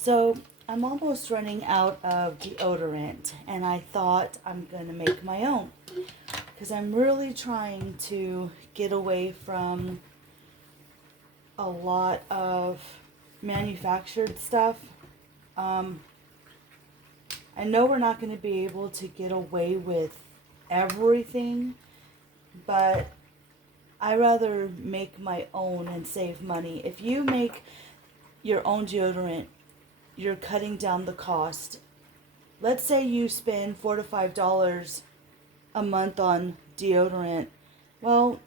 So I'm almost running out of deodorant, and I thought I'm gonna make my own because I'm really trying to get away from a lot of manufactured stuff. Um, I know we're not going to be able to get away with everything, but I rather make my own and save money. If you make your own deodorant, you're cutting down the cost. Let's say you spend $4 to $5 a month on deodorant. Well,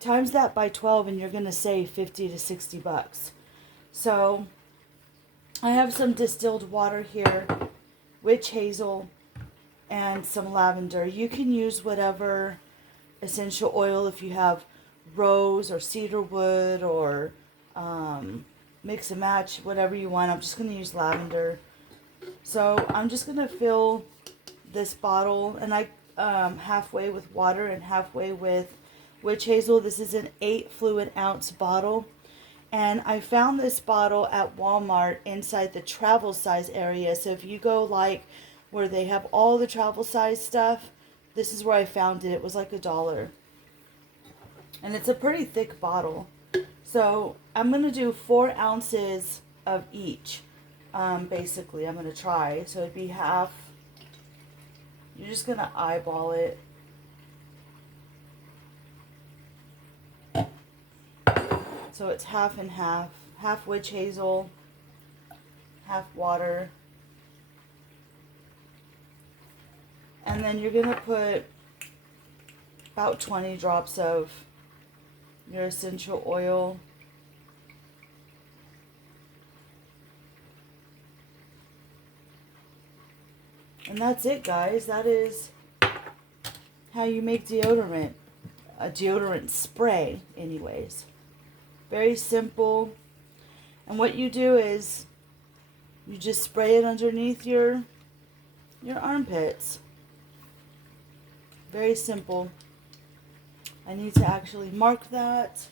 times that by 12 and you're going to save 50 to 60 bucks. So, I have some distilled water here, witch hazel, and some lavender. You can use whatever essential oil if you have rose or cedarwood or mix and match, whatever you want. I'm just going to use lavender. So I'm just going to fill this bottle, and I halfway with water and halfway with witch hazel. This is an 8 fluid ounce bottle. And I found this bottle at Walmart inside the travel size area. So if you go like where they have all the travel size stuff, this is where I found it. It was like $1. And it's a pretty thick bottle. So I'm going to do 4 ounces of each. Basically, I'm going to try. So it'd be half. You're just going to eyeball it. So it's half and half. Half witch hazel, half water. And then you're going to put about 20 drops of your essential oil. And that's it, guys. That is how you make deodorant. A deodorant spray, anyways. Very simple. And what you do is you just spray it underneath your armpits. Very simple. I need to actually mark that.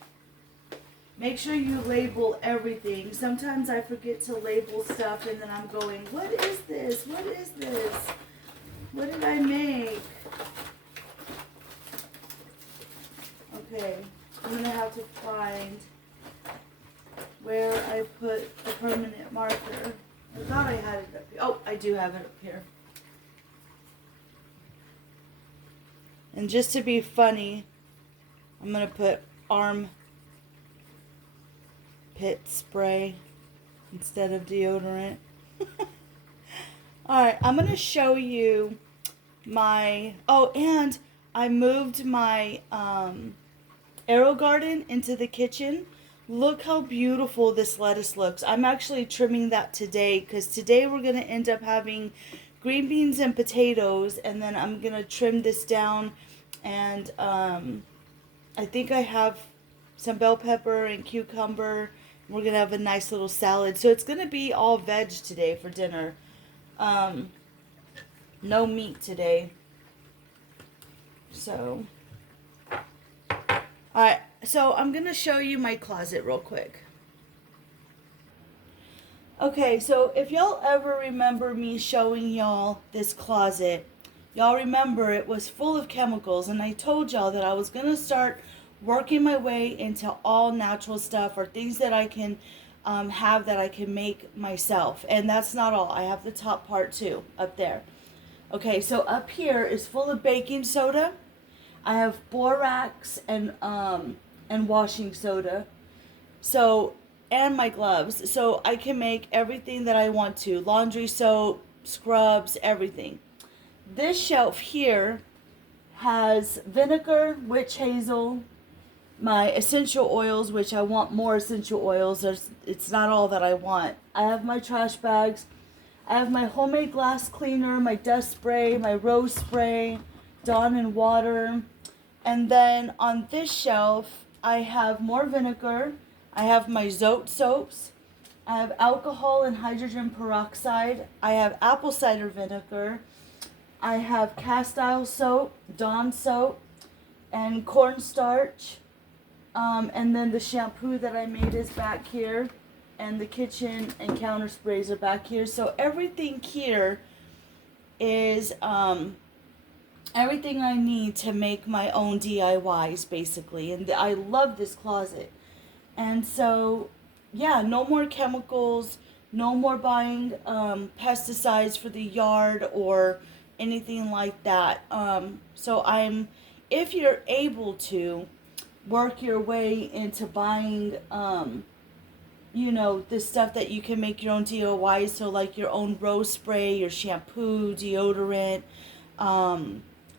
Make sure you label everything. Sometimes I forget to label stuff and then I'm going, what is this? What is this? What did I make? Okay, I'm going to have to find where I put the permanent marker. I thought I had it up here. Oh, I do have it up here. And just to be funny, I'm going to put arm pit spray instead of deodorant. Alright, I'm going to show you my... Oh, and I moved my Arrow Garden into the kitchen. Look how beautiful this lettuce looks. I'm actually trimming that today because today we're going to end up having green beans and potatoes, and then I'm going to trim this down, and I think I have some bell pepper and cucumber. We're going to have a nice little salad. So it's going to be all veg today for dinner. No meat today. So, alright. So I'm going to show you my closet real quick. Okay, so if y'all ever remember me showing y'all this closet, y'all remember it was full of chemicals, and I told y'all that I was going to start working my way into all natural stuff or things that I can have that I can make myself. And that's not all. I have the top part too, up there. Okay, so up here is full of baking soda. I have borax and washing soda. So, and my gloves. So I can make everything that I want to. Laundry soap, scrubs, everything. This shelf here has vinegar, witch hazel, my essential oils, which I want more essential oils. It's not all that I want. I have my trash bags. I have my homemade glass cleaner, my dust spray, my rose spray, Dawn and water. And then on this shelf, I have more vinegar. I have my Zote soaps. I have alcohol and hydrogen peroxide. I have apple cider vinegar. I have cast iron soap, Dawn soap, and cornstarch. And then the shampoo that I made is back here. and the kitchen and counter sprays are back here. So everything here is everything I need to make my own DIYs, basically. And I love this closet. And so, yeah, no more chemicals, no more buying pesticides for the yard or anything like that. If you're able to work your way into buying, the stuff that you can make your own DIYs, so like your own rose spray, your shampoo, deodorant.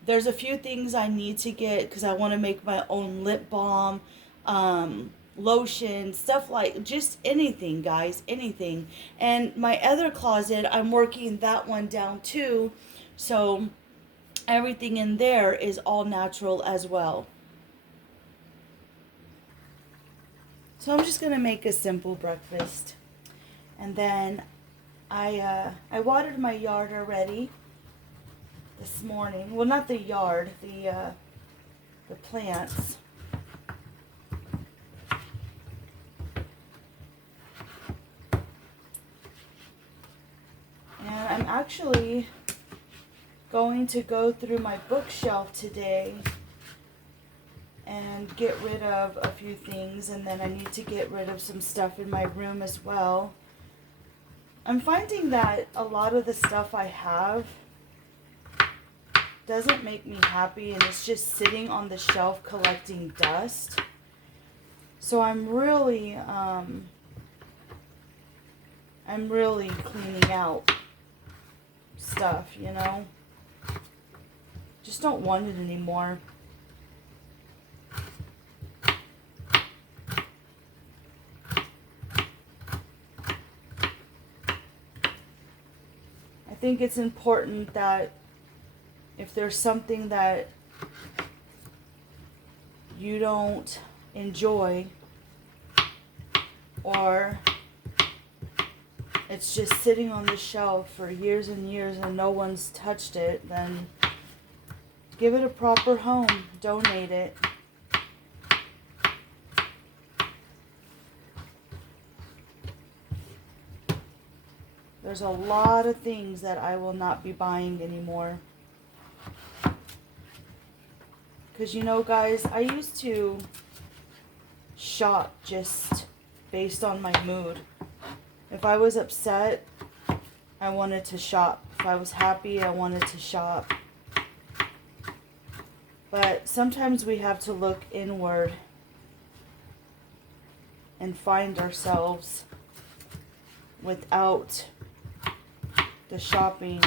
There's a few things I need to get because I want to make my own lip balm, lotion, stuff like just anything, guys, anything. And my other closet, I'm working that one down too, so everything in there is all natural as well. So I'm just gonna make a simple breakfast, and then I watered my yard already this morning. Well, not the yard, the plants. And I'm actually going to go through my bookshelf today and get rid of a few things, and then I need to get rid of some stuff in my room as well. I'm finding that a lot of the stuff I have doesn't make me happy, and it's just sitting on the shelf collecting dust. So I'm really cleaning out stuff, Just don't want it anymore. I think it's important that if there's something that you don't enjoy, or it's just sitting on the shelf for years and years and no one's touched it, then give it a proper home, donate it. There's a lot of things that I will not be buying anymore. Because guys, I used to shop just based on my mood. If I was upset, I wanted to shop. If I was happy, I wanted to shop. But sometimes we have to look inward and find ourselves without the shopping,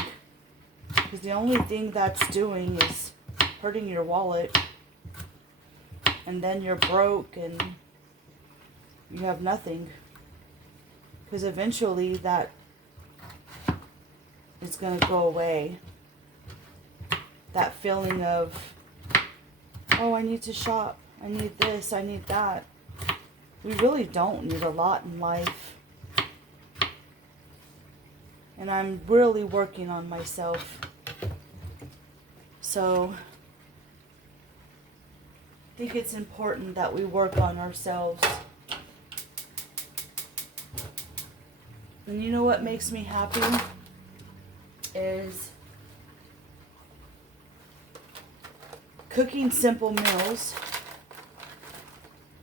because the only thing that's doing is hurting your wallet, and then you're broke and you have nothing, because eventually that is going to go away. That feeling of, oh, I need to shop, I need this, I need that. We really don't need a lot in life. And I'm really working on myself. So I think it's important that we work on ourselves. And you know what makes me happy is cooking simple meals.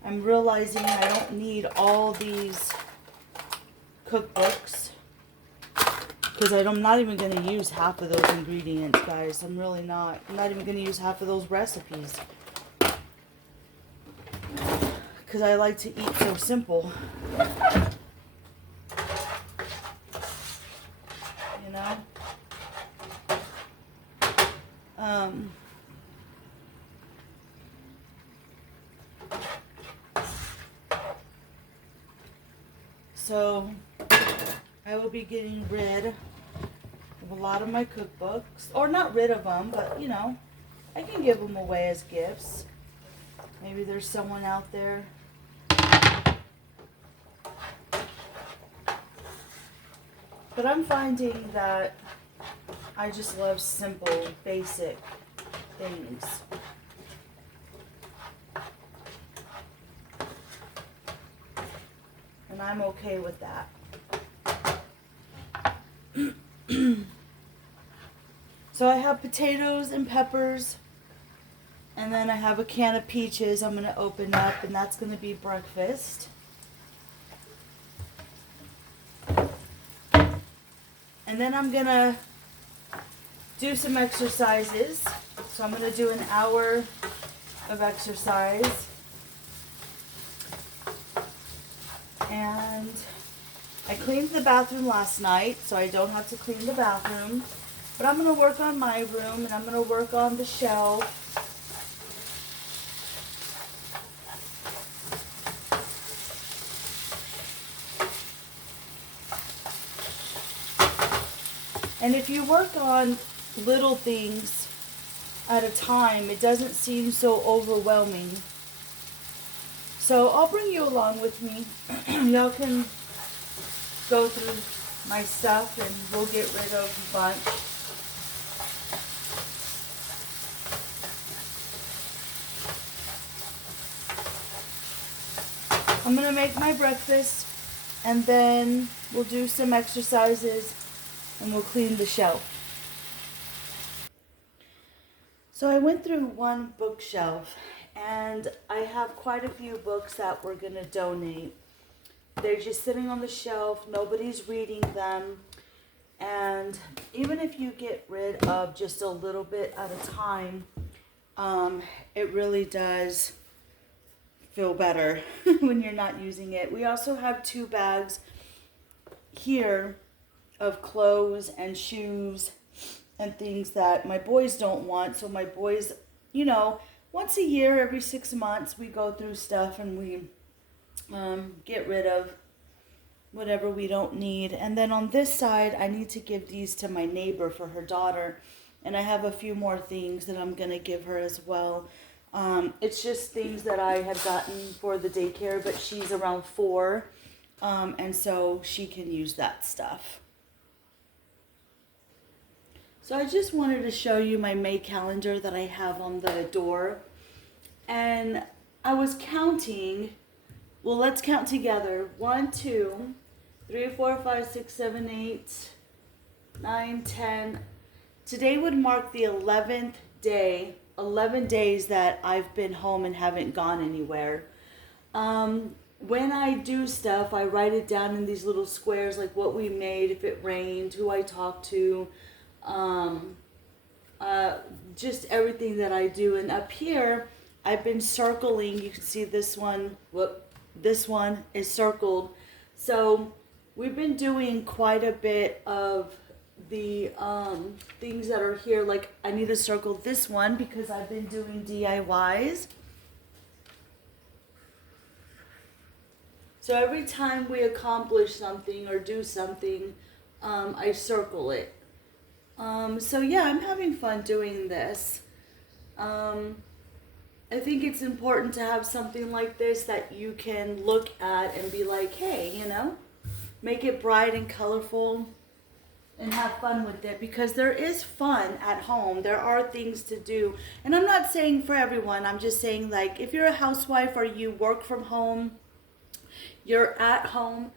I'm realizing I don't need all these cookbooks, because I'm not even going to use half of those ingredients, guys. I'm really not. I'm not even going to use half of those recipes, because I like to eat so simple. So I will be getting rid of a lot of my cookbooks, or not rid of them, but I can give them away as gifts. Maybe there's someone out there. But I'm finding that I just love simple, basic things. And and I'm okay with that. So I have potatoes and peppers, and then I have a can of peaches I'm going to open up, and that's going to be breakfast. And then I'm going to do some exercises. So I'm going to do an hour of exercise. And I cleaned the bathroom last night, so I don't have to clean the bathroom. But I'm going to work on my room, and I'm going to work on the shelf. And if you work on little things at a time, it doesn't seem so overwhelming. So I'll bring you along with me. Y'all can go through my stuff and we'll get rid of a bunch. I'm going to make my breakfast and then we'll do some exercises and we'll clean the shelf. So I went through one bookshelf and I have quite a few books that we're going to donate. They're just sitting on the shelf, nobody's reading them, and even if you get rid of just a little bit at a time, it really does feel better when you're not using it. We also have 2 bags here of clothes and shoes and things that my boys don't want. So my boys, once a year, every 6 months, we go through stuff and we get rid of whatever we don't need. And then on this side, I need to give these to my neighbor for her daughter. And I have a few more things that I'm going to give her as well. It's just things that I had gotten for the daycare, but she's around 4. And so she can use that stuff. So I just wanted to show you my May calendar that I have on the door. And I was counting. Well, let's count together. 1, 2, 3, 4, 5, 6, 7, 8, 9, 10. Today would mark the 11th day, 11 days that I've been home and haven't gone anywhere. When I do stuff, I write it down in these little squares, like what we made, if it rained, who I talked to, just everything that I do. And up here, I've been circling. You can see this one. This one is circled. So we've been doing quite a bit of the things that are here. Like I need to circle this one because I've been doing DIYs. So every time we accomplish something or do something, I circle it. So yeah, I'm having fun doing this. I think it's important to have something like this that you can look at and be like, hey, make it bright and colorful and have fun with it, because there is fun at home. There are things to do. And I'm not saying for everyone. I'm just saying, like, if you're a housewife or you work from home, you're at home,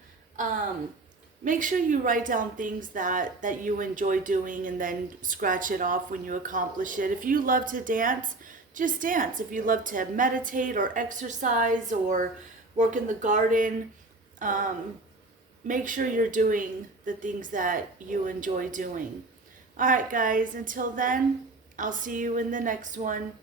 make sure you write down things that you enjoy doing and then scratch it off when you accomplish it. If you love to dance, just dance. If you love to meditate or exercise or work in the garden, make sure you're doing the things that you enjoy doing. All right, guys, until then, I'll see you in the next one.